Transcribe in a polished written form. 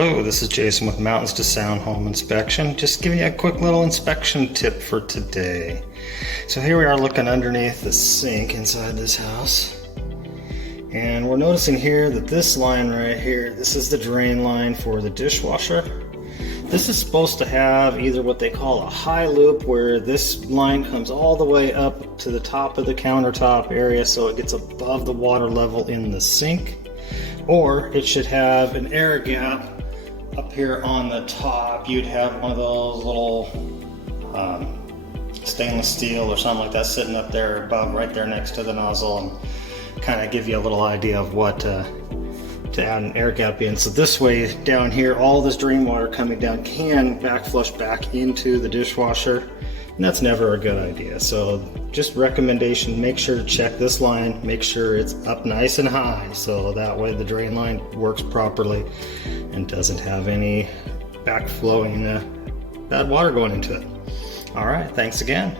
Hello, this is Jason with Mountains to Sound Home Inspection. Just giving you a quick little inspection tip for today. So here we are looking underneath the sink inside this house. And we're noticing here that this line right here, this is the drain line for the dishwasher. This is supposed to have either what they call a high loop, where this line comes all the way up to the top of the countertop area so it gets above the water level in the sink, or it should have an air gap up here on the top. You'd have one of those little stainless steel or something like that sitting up there above, right there next to the nozzle, and kind of give you a little idea of what to add an air gap in. So this way down here, all this drain water coming down can backflush back into the dishwasher, and that's never a good idea. So just recommendation, make sure to check this line, make sure it's up nice and high, so that way the drain line works properly and doesn't have any backflowing bad water going into it. All right, thanks again.